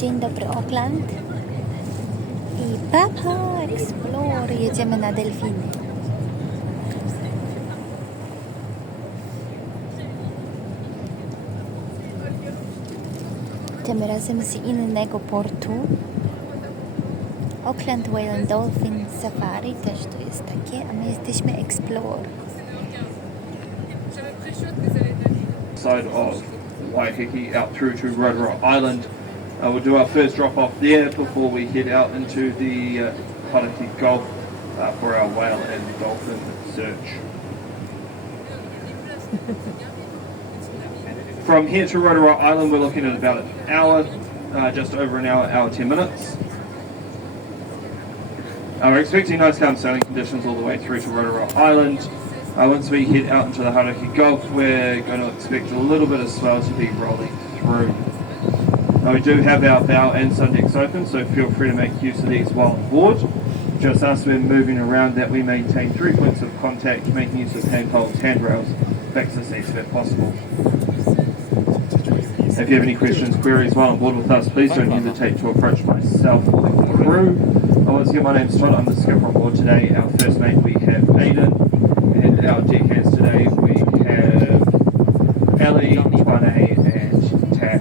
Dzień dobry Auckland i papa explore, jedziemy na delfiny. Tym razem z innego portu. Auckland Dolphin Safari też to jest takie, a my jesteśmy explore. Side of Waikiki out through to Rotorua Island. We'll do our first drop off there before we head out into the Hauraki Gulf for our whale and dolphin search. From here to Rotorua Island, we're looking at about an hour, just over an hour, hour 10 minutes. We're expecting nice calm sailing conditions all the way through to Rotorua Island. Once we head out into the Hauraki Gulf, we're going to expect a little bit of swell to be rolling through. We do have our bow and sun decks open, so feel free to make use of these while on board. Just as we're moving around that we maintain 3 points of contact, making use of handholds, handrails, backs the seats if possible. If you have any questions, queries while on board with us, please don't hesitate to approach myself or the crew. Once again, my name's Todd, I'm the skipper on board today. Our first mate we have Aidan, and our deckhands today we have Ellie, Twane and Tash.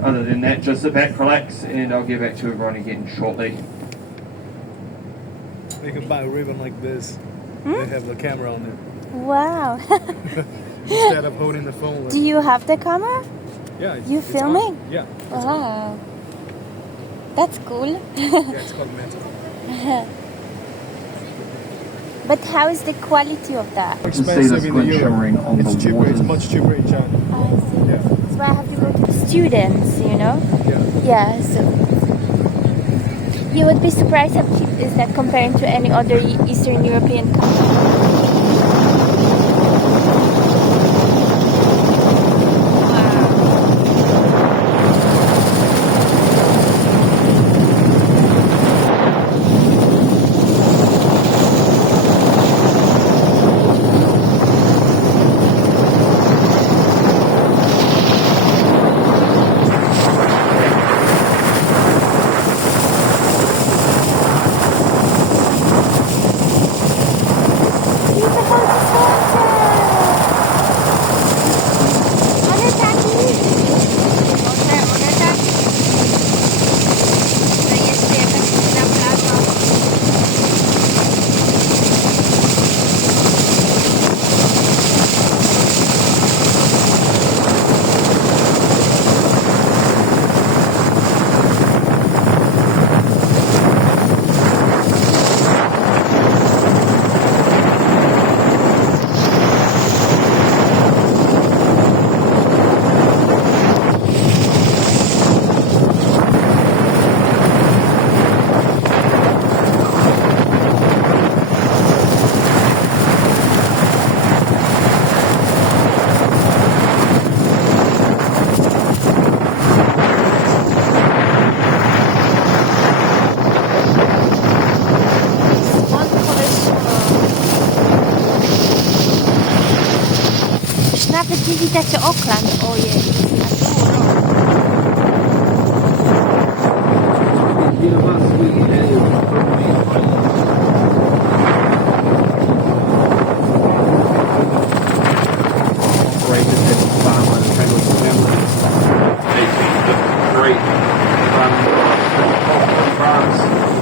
Other than that, just sit back, relax, and I'll get back to everyone again shortly. You can buy a ribbon like this. They have the camera on it. Wow. Instead of holding the phone. Like, Do you have the camera? yeah. You it's filming? on. Yeah. Wow. That's cool. Yeah, it's called mental. But how is the quality of that? Expensive in the shimmering on It's the cheaper. water. It's much cheaper in China. I see. Yeah. That's why I have to go to the students, you know? Yeah. Yeah, so you would be surprised how cheap is that comparing to any other Eastern European country. Nawet nie widać Auckland, ojej.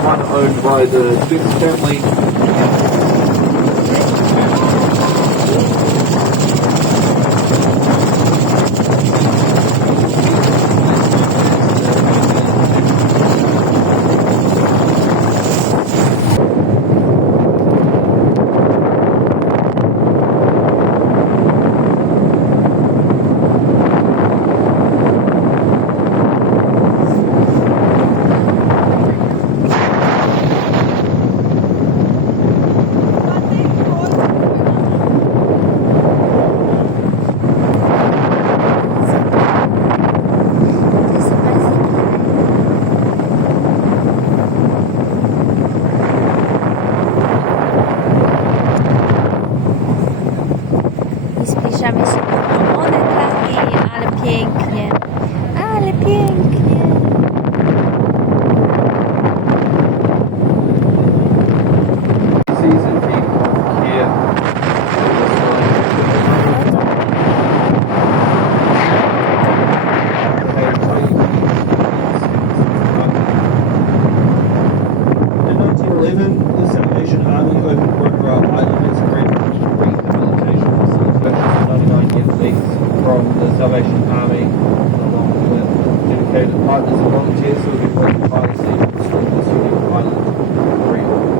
One owned by the Duke family. Salvation Army, along with dedicated partners and volunteers who will be working by sea to restore this unique island rebuilt.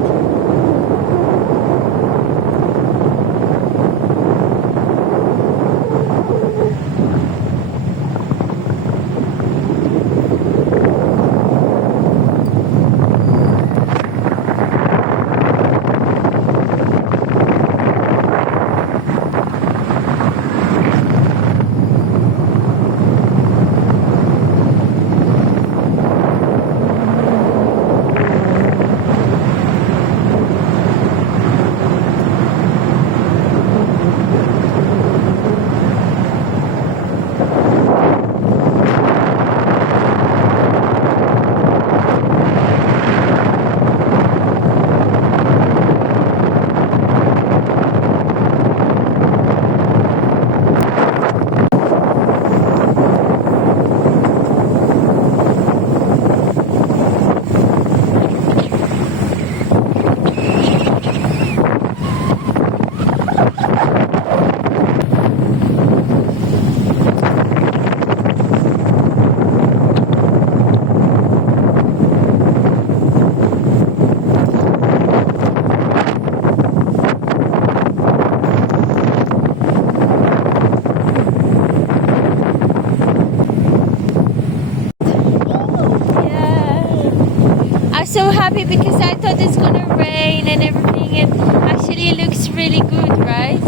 So happy because I thought it's gonna rain and everything, and actually it looks really good, right?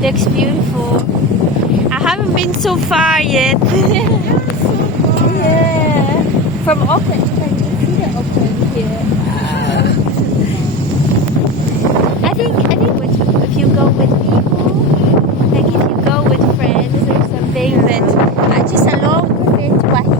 Looks beautiful. I haven't been so far yet. Yeah, from Auckland, I can see the Auckland here. I think if you go with people, like if you go with friends or something, but I just alone prefer to watch.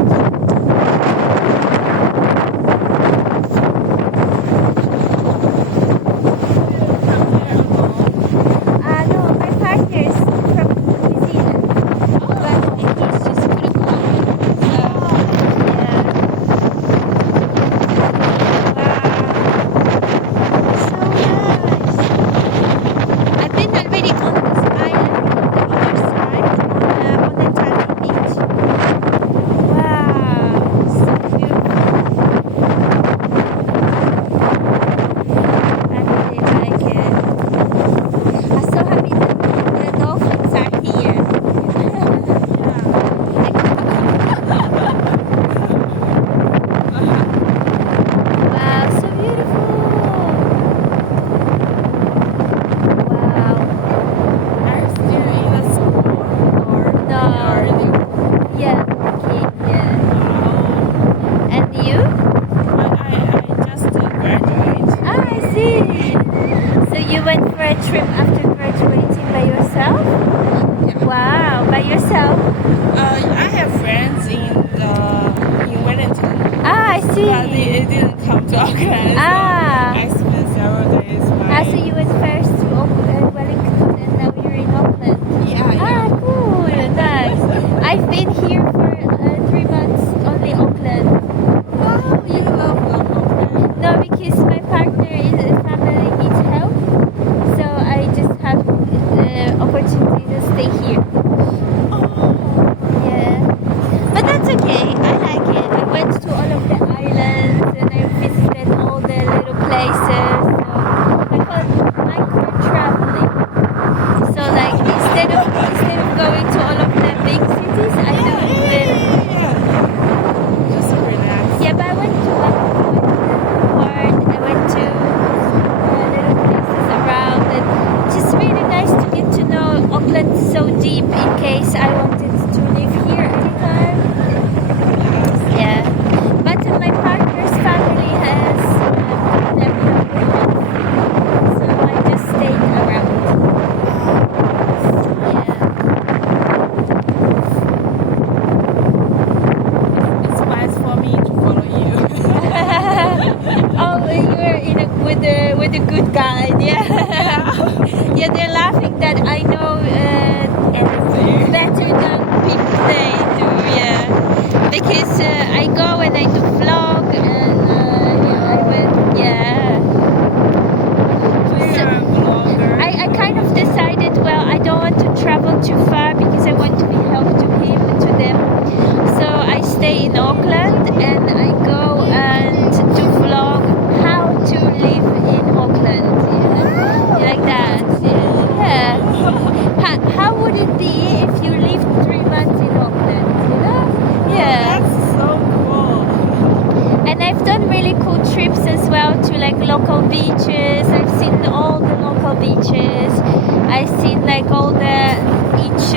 Trip after graduating by yourself? Yeah. Wow, by yourself? I have friends in Wellington, Ah, I see. but they didn't come to Auckland. Ah. So I spent several days. So you went first to Wellington and now you're in Auckland. Yeah. Ah, cool, nice. I've been here for 3 months, only Auckland. Oh, you love Auckland. No, because my partner is family needs help, so I just have the opportunity to stay here. Yeah, but that's okay. I like it. I went to all of the islands and I visited all the little places. So I call traveling. So like instead of going to all of the big cities, I do little. Just relax. Yeah, but I went to Port. I went to little places around, and just really nice to get to know Auckland so deep in case I wanted to live here anytime. Yeah, but my partner's family has their home, so I just stayed around. It's nice for me to follow you. Yeah. Oh, you're with a good guide, yeah. Yeah, they're laughing that I know Everything. better than people they do, yeah. Because I go and I do vlog and yeah. You're a blogger. I kind of decided, well, I don't want to travel too far because I want to be helped to stay in Auckland and I go and do vlog how to live in Auckland, like that. Yeah. How would it be if you lived 3 months in Auckland? Yeah. That's so cool. And I've done really cool trips as well to like local beaches. I've seen all the local beaches. I've seen like all each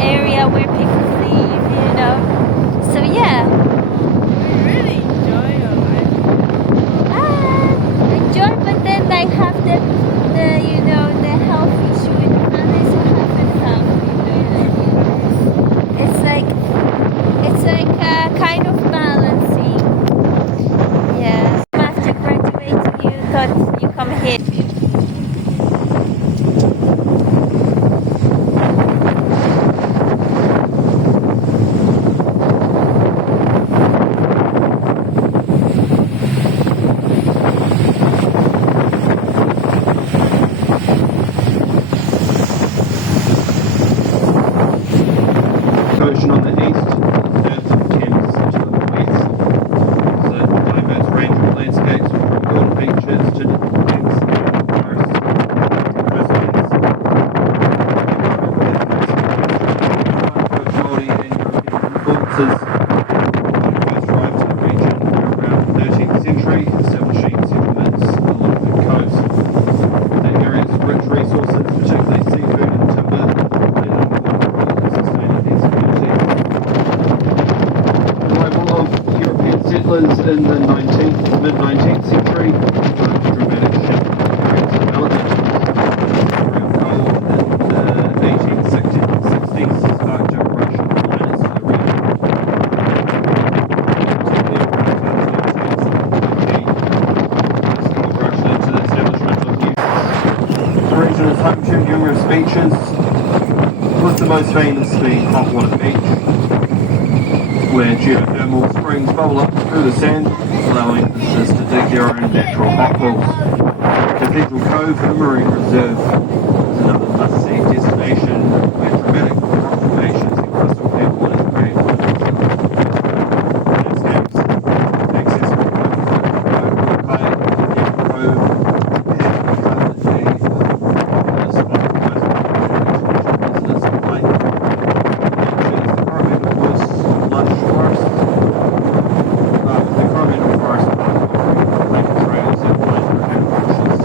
area where people live. So yeah. You really enjoy your life. Enjoy, but then I have the health issue with others who haven't have. It's like a kind of balancing. Yeah. After graduating, you thought you come here. Ocean on the east, Earth and Thames to the west. There's a diverse range of landscapes from golden beaches to dense forests, grasslands. Quality and European influences. The first drive to the region around the 13th century, establishing settlements along the coast. The area's rich resources, particularly seafood and timber, settlers in the mid-19th century drove a dramatic shift in area's development. Real coal in the 1860s sparked a rush of miners to the region. The rush led to the establishment of new. The region is home to numerous beaches, with the most famous being Hot Water Beach, where geothermal springs bubble up through the sand, allowing visitors to dig their own natural hot pools. Cathedral Cove, a marine reserve, is another must-see destination where dramatic rock formations and crystal clear waters create landscapes. Access from Cove, kayak, Cove, and a spot for most visitors to play. The Coromandel Woods lush forest. The Coromandel Forest Park offering hiking trails and wide dramatic rushes.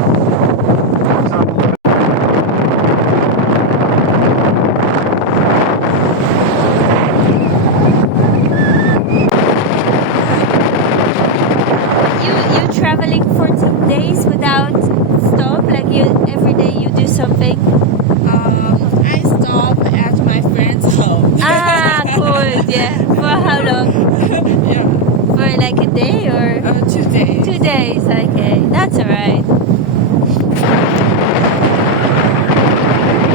For example, You traveling 14 days without stop? Like every day you do something? I stop at my friend's home. Cool. Yeah. For how long? Yeah. For like a day or 2 days. 2 days? Okay, that's alright.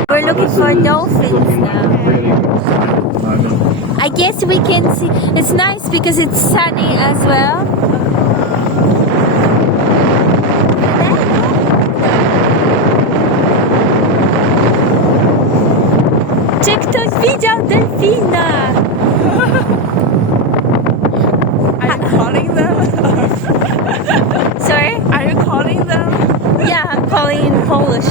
We're looking for dolphins now. really good sign at the moment. I guess we can see. It's nice because it's sunny as well. Czy ktoś widział delfina? Are you calling them? Sorry? Are you calling them? Yeah, I'm calling in Polish.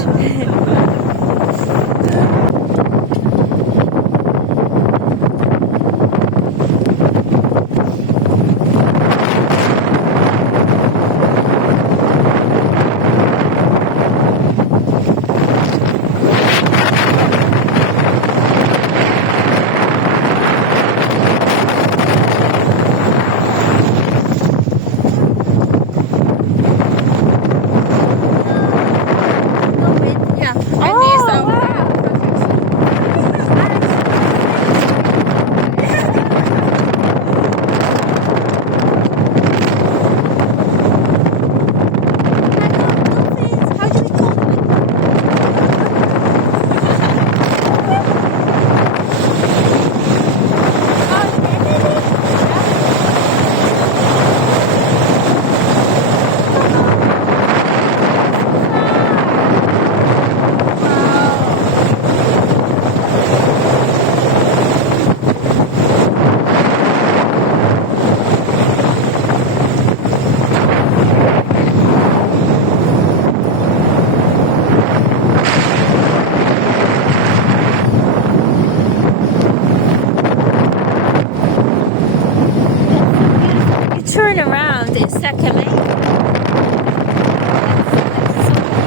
turn around, it's like amazing.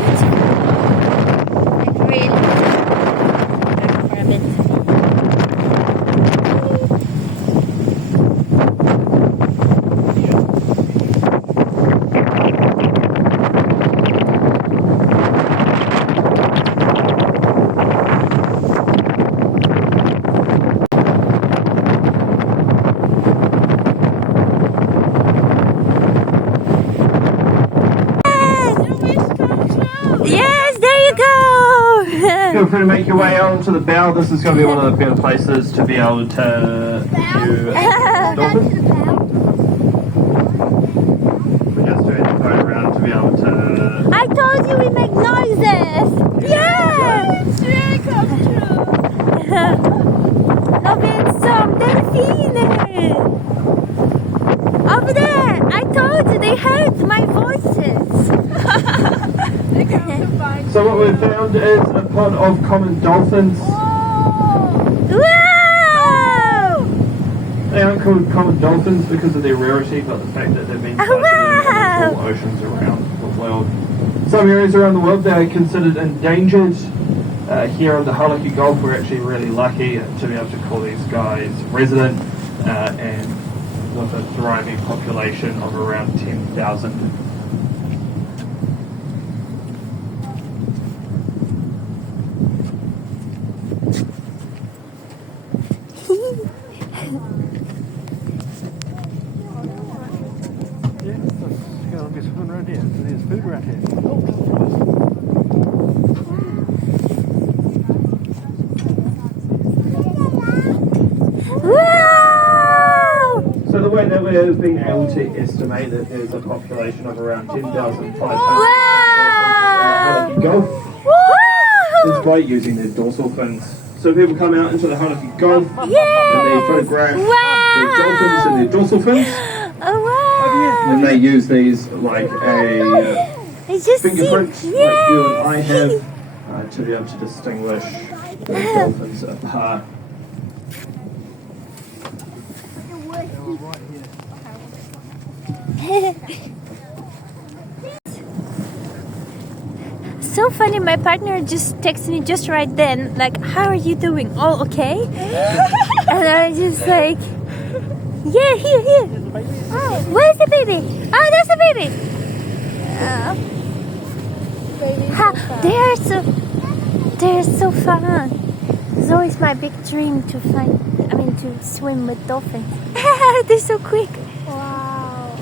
That's so beautiful. Like really. For a bit. Yes, there you go. Feel free to make your way out to the bow. This is going to be one of the better places to be able to view dolphins. We're just doing the boat around to be able to... I told you we make noises. Yeah. It's really come true. Lo penso, delfine. Over there. I told you they heard my voices. They come to find So what we've found is a pod of common dolphins. Wow! They aren't called common dolphins because of their rarity, but the fact that they've been sighted in all oceans around the world. Some areas around the world they are considered endangered. Here on the Hauraki Gulf we're actually really lucky to be able to call these guys resident and with a thriving population of around 10,000. Yeah, it's gonna be swimming right here. There's food right here. Wow! So the way that we've been able to estimate that there's a population of around 10,500 Wow! in the Hauraki Gulf is Wow! by using their dorsal fins. So people come out into the Hauraki Gulf and they Yeah! photograph Wow! their dolphins and their dorsal fins. Oh, wow! And they use these like a It just fingerprint, seems, like you and I yeah! have, to be able to distinguish the dolphins apart. So funny, my partner just texted me just right then, like, how are you doing? Oh, okay? And I was just like, yeah, here. Oh, where's the baby? Oh, there's the baby. They're so fun. It's always my big dream to to swim with dolphins. They're so quick. Wow.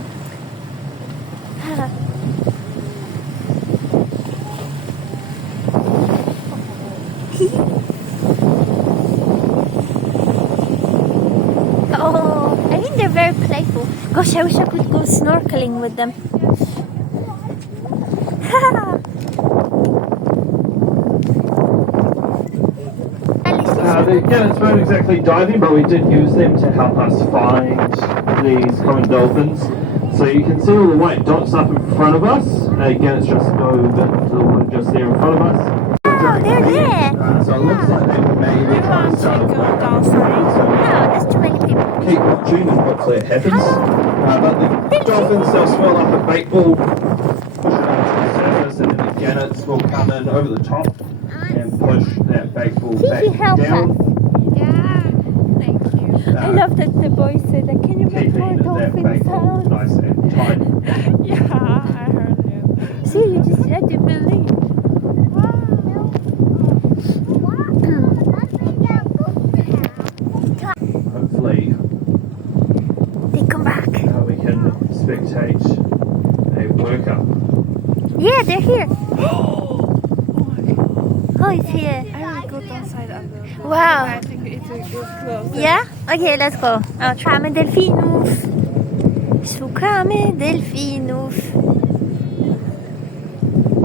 Oh, I think they're very playful. Gosh, I wish I could go snorkeling with them. The gannets weren't exactly diving, but we did use them to help us find these common dolphins. So you can see all the white dots up in front of us. Gannets just go into the water just there in front of us. Oh, they're there. So it looks like they were maybe trying to start a fire. No, there's too many people. Keep watching and hopefully it happens. But the dolphins, they'll swell up a bait ball, push it onto the surface, and then the gannets will come in over the top and push that bait ball back help down. Yeah. Thank you. I love that the boy said that. Can you make more Keeping that dolphin bait ball sound? nice and tight. Yeah, I heard you. See, you just had to believe. Hopefully They come back. we can spectate a worker. Yeah, they're here. Oh, it's here. I will go outside under. Wow. I think it's close. Yeah? Okay, let's go. I'll try my delfinów. Szukamy delfinów.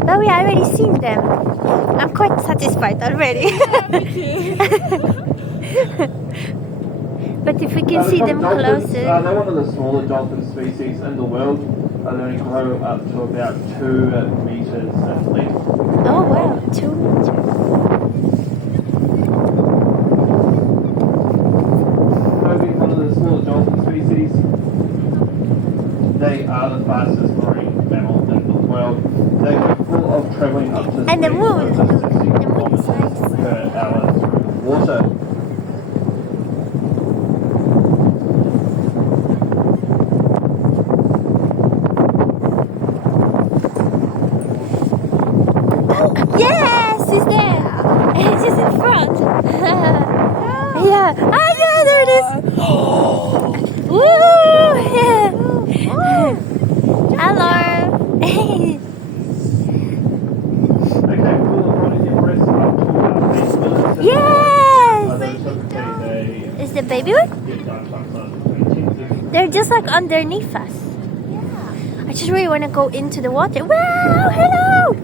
But we already seen them. I'm quite satisfied already. But if we can see them closer. They're one of the smaller dolphin species in the world. They only grow up to about 2 meters in length. Oh wow, 2 meters. One of the smaller dolphin species. They are the fastest marine mammal in the world. They are full of travelling up to And the speeds moon. over 60 The moon is kilometers nice. per hour through water. Yes, he's there. He's just in front. Yeah. Ah, yeah, there it is. Woo! Yeah. Hello. Okay, full of running your breath up to about 8 minutes. Yes. They Is the baby one? get done sometimes in 10 seconds. They're just like underneath us. I just really want to go into the water. Wow! Hello.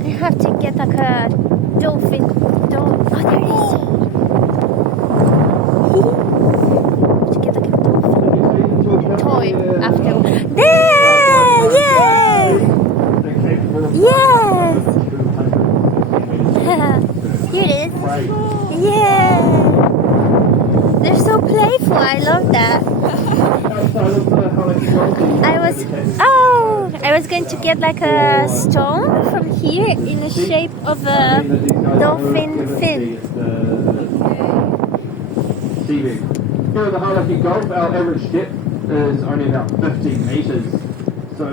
I have to get like a dolphin. Oh, there it is. To get like a dolphin toy after. There! Yes! Yes! Here it is. Yeah! They're so playful. I love that. I was going to get like a stone from here in the shape of a dolphin fin. Here at the Hauraki Gulf, our average depth is only about 50 metres. So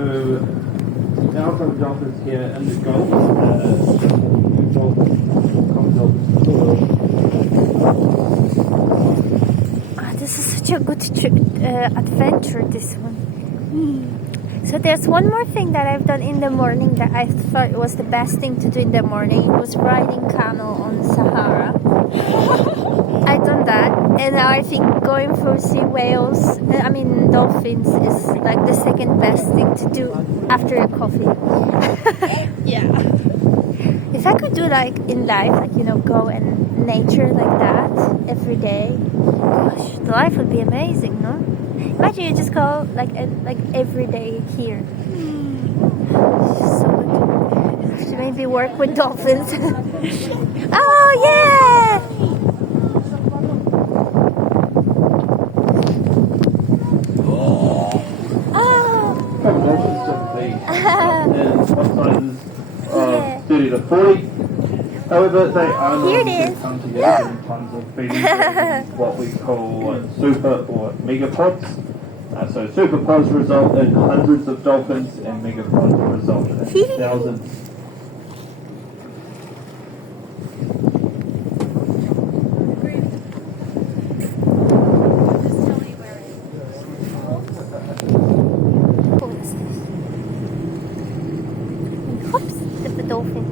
our kind of dolphins here in the Gulf, This is such a good adventure, this one. So there's one more thing that I've done in the morning that I thought was the best thing to do in the morning. It was riding camel on Sahara. I've done that, and now I think going for see whales, dolphins, is like the second best thing to do after a coffee. Yeah. If I could do like in life, like go and nature like that every day, gosh, the life would be amazing, no? Imagine you just go like every day here. So good. I have to maybe work with dolphins. Oh yeah! Of 30 to 40. However, they are Here it known is. to come together in tons of feeding during what we call super or megapods. So superpods result in hundreds of dolphins, and megapods result in thousands. Whoops, the dolphin.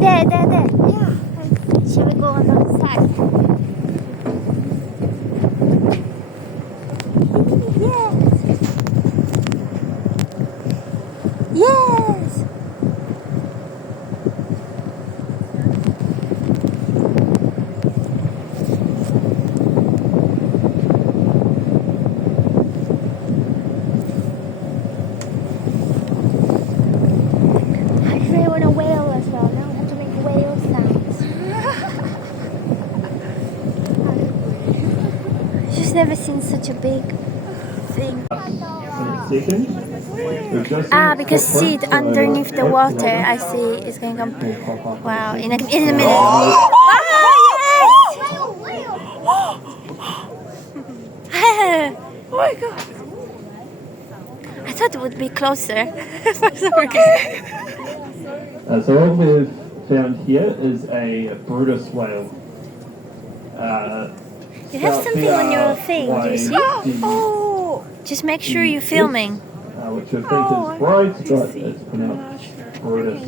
There. Yeah. Shall we go on the other side? Yes. I really want a whale as well. Now I have to make whale sounds. I've just never seen such a big thing. Because see it underneath the water. I see it's going to come. Wow, in a minute. Oh, yes! Oh my god! I thought it would be closer. For some reason. So what we've found here is a Brutus whale. You have something on your thing, do you see? Oh! Just make sure you're filming. Which I think is bright, but it's pronounced Brutus.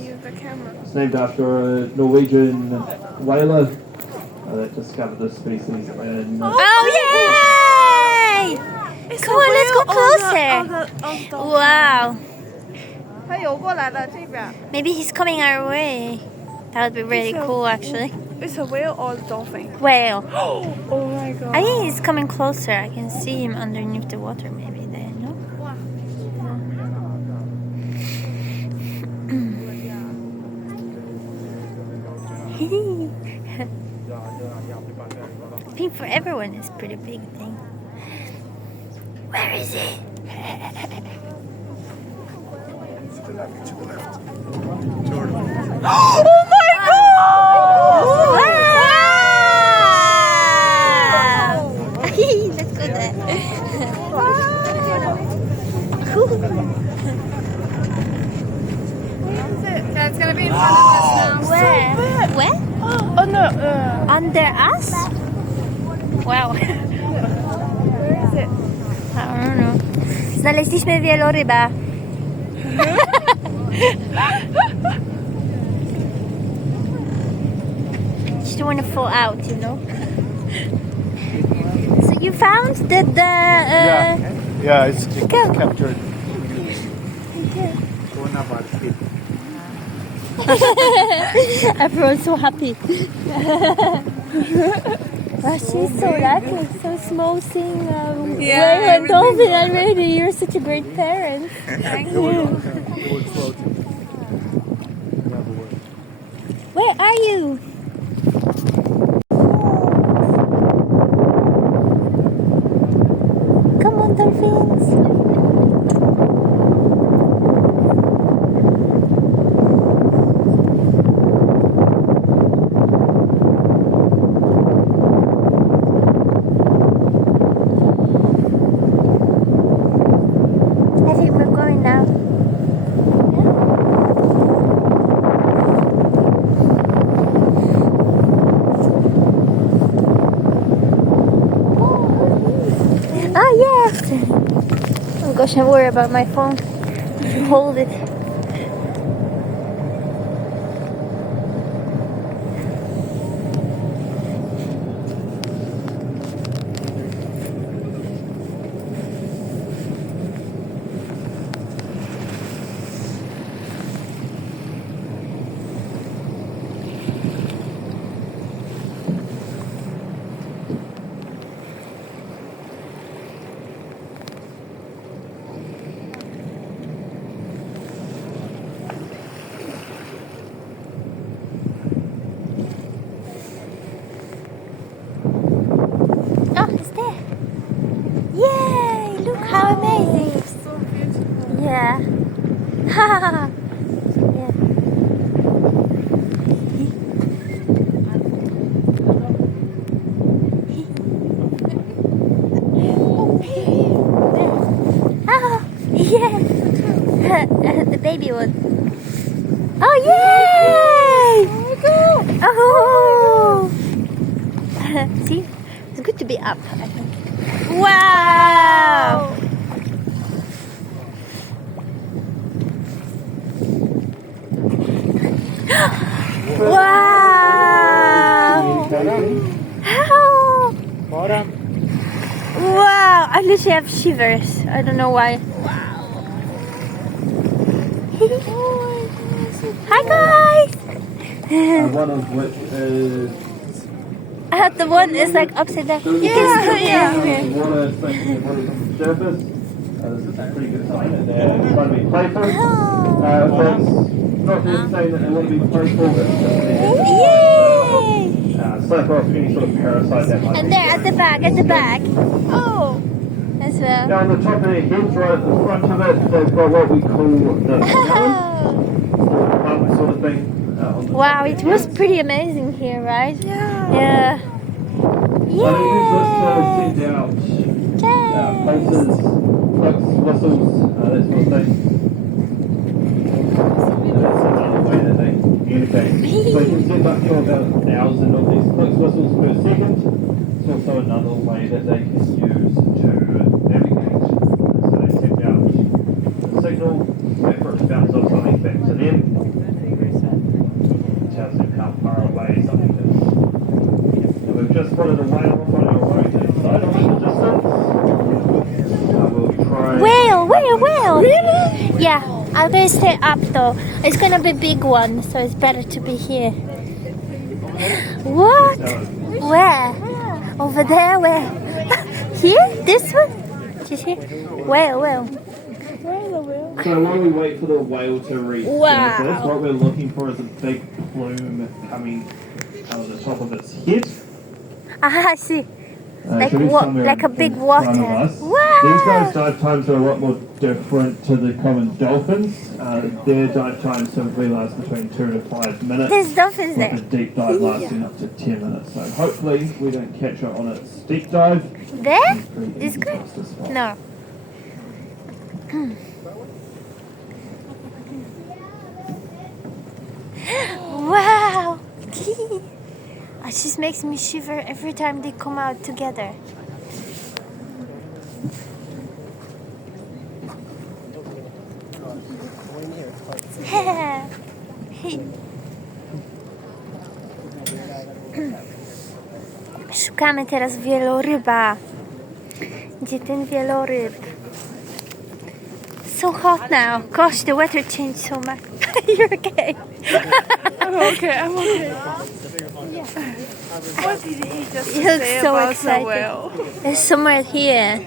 It's named after a Norwegian whaler that that discovered this species in... Oh, yay! Come on, let's go closer. Wow. 它游过来了这边。 Maybe he's coming our way. That would be really cool, actually. It's a whale or dolphin? Whale. Oh my god. I think he's coming closer. I can see him underneath the water, maybe there, no? I think for everyone it's a pretty big thing. Where is it? Oh my god! Wow! Let's go there. Yeah, it's gonna be in front of us now. Where? Where? Oh no. Under us? Wow. Where is it? I don't know. Znaleźliśmy wieloryba. Just don't want to fall out, you know. So you found that the Yeah, it's Go. captured. Everyone's so happy. Wow, she's so lucky, so small seeing Yeah, whale and dolphin already. You're such a great parent. Thank you. Where are you? Come on, dolphins. I think we're going now. Oh yes! Oh gosh, I'm worried about my phone. Hold it. Oh, it's there. Yay! Look how amazing. So beautiful. Yeah. Ha yeah. Oh, yeah. The baby one. Oh, yay! Oh! See? It's good to be up, I think. Wow! Wow! How? Wow! I literally have shivers. I don't know why. Hi guys! One of which is... The one is like upside down. You can Water thinking of water from the surface. This is a pretty good sign that they're trying to be playful. But it's not just saying that they want to be playful, but it's just Yay! slap off any sort of parasite that might And be there at the back. Oh. As well. Down the top of their heads, right at the front of it, they've got what we call the pump sort of thing. On the Wow, top it of was their heads. pretty amazing here, right? Yeah. Yeah. So they use this to send out pulses, clicks, whistles, that sort of thing. That's another way that they communicate. So you can send up to about 1,000 of these clicks, whistles per second. It's also another way that they can use to navigate. So they send out a signal, wait for it to bounce off something back to them. It tells them how far away something is. So we've spotted a whale on our way inside off in the distance. We'll try. Whale! Really? Yeah, I'm gonna stay up though. It's gonna be a big one, so it's better to be here. What? Where? Over there? Where? Here? This one? Just here? Whale. So while we wait for the whale to reach surface, what we're looking for is a big plume coming out of the top of its head. I see. Should be somewhere like a in big front of water. us. Wow. These guys' dive times are a lot more different to the common dolphins. Their dive times typically last between 2 to 5 minutes. There's dolphins with there. a deep dive lasting up to 10 minutes. So hopefully we don't catch it on its deep dive. There? It's pretty This easy guy? for us to spot. No. Wow! It just makes me shiver every time they come out together. Szukamy teraz wieloryba. Gdzie ten wieloryb? So hot now. Gosh, the weather changed so much. You're okay. I'm okay. What did he just You look say so about the excited. whale? There's somewhere here.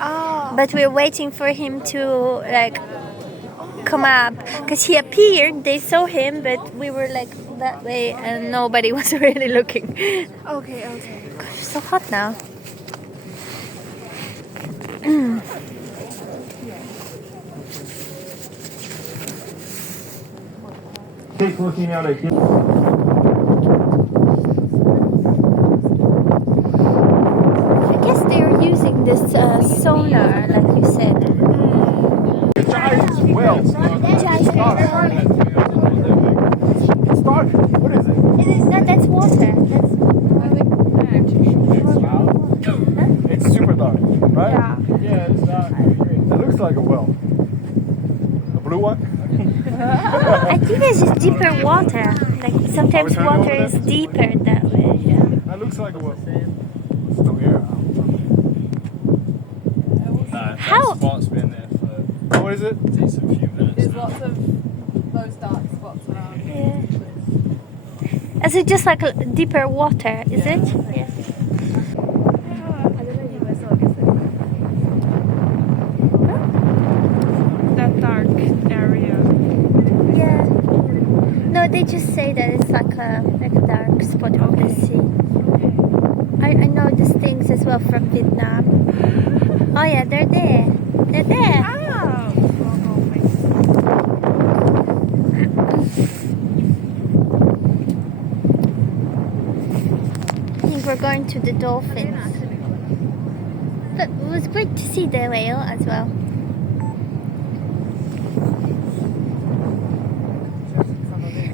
Oh. But we're waiting for him to come up. Because he appeared, they saw him, but we were that way and nobody was really looking. Okay. Gosh, it's so hot now. Keep looking out of here. I guess they're using this sonar, like you said. Giant whale. Started. What is it? That's water. It's super dark, right? Yeah. It's dark. It looks like a whale. A blue one? I think it's just deeper water. Like sometimes water is deeper that way. Yeah. That looks like a whale. Still here. How? Spot's been there for What is it? a decent few minutes. There's lots of those dark spots around. Yeah. Is it just like a deeper water? Is it? Yeah. That dark area. Yeah. No, they just say that it's like a dark spot of the sea. I know these things as well from Vietnam. Oh yeah, they're there. They're there. Oh. I think we're going to the dolphins. But it was great to see the whale as well.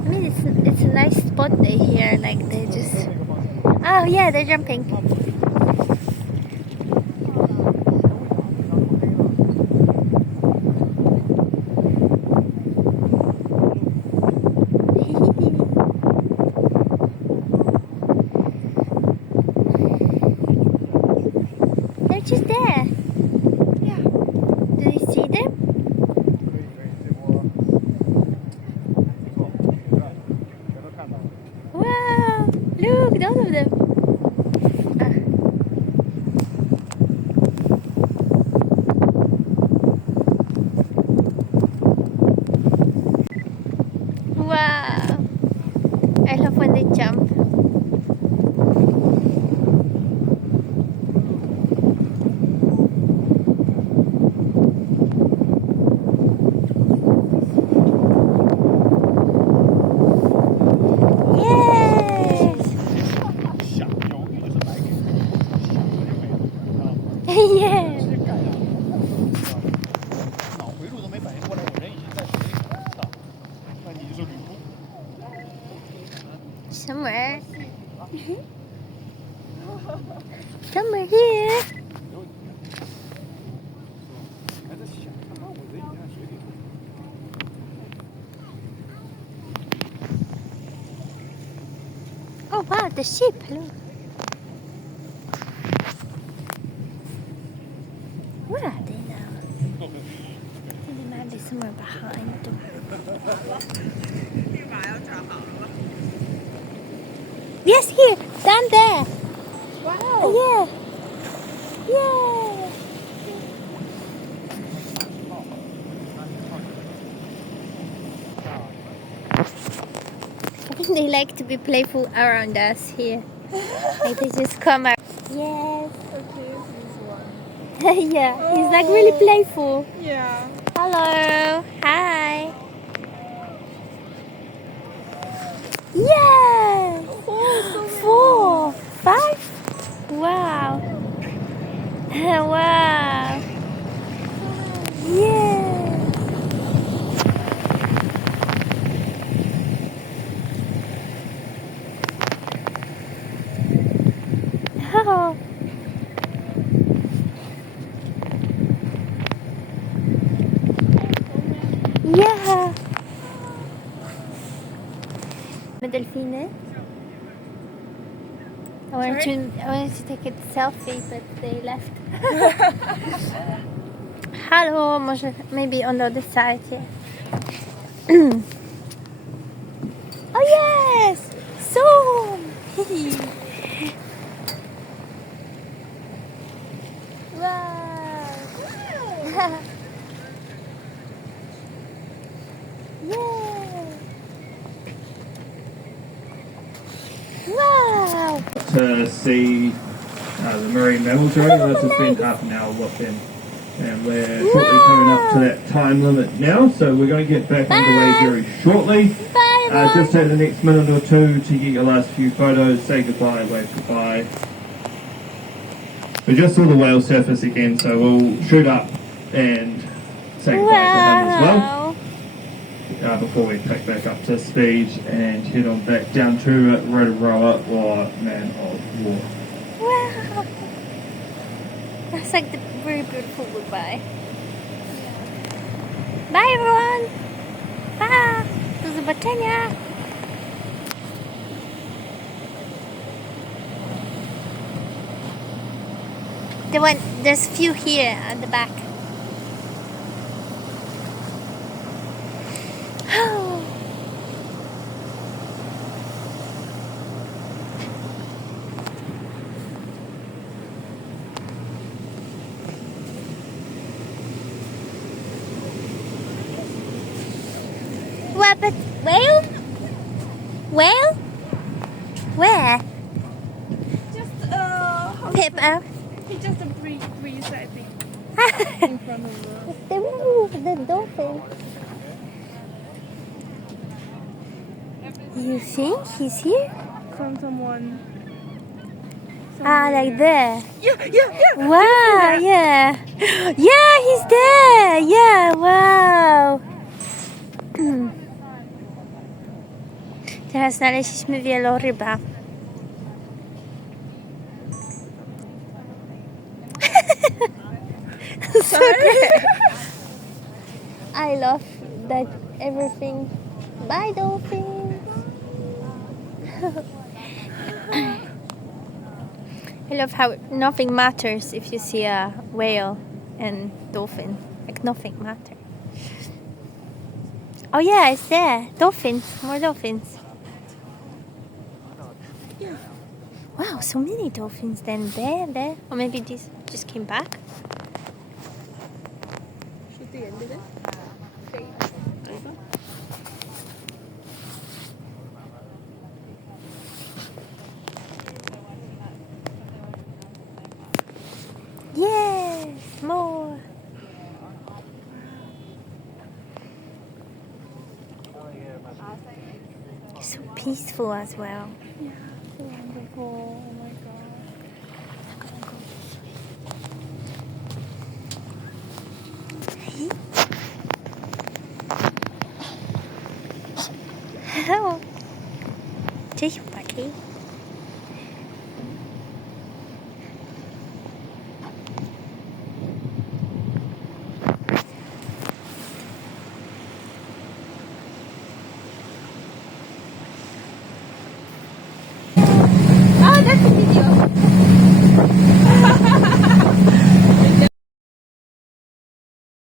I mean, it's a nice spot they here. Like they just. Oh yeah, they're jumping. They're just there. Yeah. Do you see them? Wow! Look, all of them. Wow! I love when they jump. Yes! Yes! Somewhere. Somewhere here. Oh wow, the sheep. Look. kind of. Yes, here, down there. Wow. Yeah. Yeah. I think they like to be playful around us here. Like they just come out. Yes. Okay, this one. Yeah, he's like really playful. Yeah. Hello. Hi. Yeah. 4, 5. Wow. Wow. Yeah. Oh. Yeah. Delfine. I wanted to take a selfie, but they left. Hello, maybe on the other side, yeah. Oh yes! So! Wow! Yeah! Wow! To see the marine mammals already. This has been half an hour with them. And we're shortly coming up to that time limit now, so we're going to get back underway very shortly. Bye, Just take the next minute or two to get your last few photos, say goodbye, wave goodbye. We just saw the whale surface again, so we'll shoot up and say goodbye to him as well. Before we pick back up to speed and head on back down to Rotorua or Man of War. Wow! That's like the very beautiful goodbye. Bye everyone! Bye! Do zobaczenia! There's a few here at the back. What, but whale? Whale? Where? Just Pippa. he just breathes, I think, in front of us. They will move the dolphin. You think he's here? From someone. Like there. Yeah. Wow, yeah. Yeah, he's there. Yeah, wow. Teraz znaleźliśmy wieloryba. So great. I love that everything. Bye, dolphins. I love how nothing matters if you see a whale and dolphin. Like nothing matters. Oh yeah, it's there. Dolphins. More dolphins. Wow, so many dolphins then. There. Or maybe these just came back. Shoot the end of it. Yes, more. So peaceful as well. Yeah, so wonderful. Oh my god. Hello. Cześć chłopaki.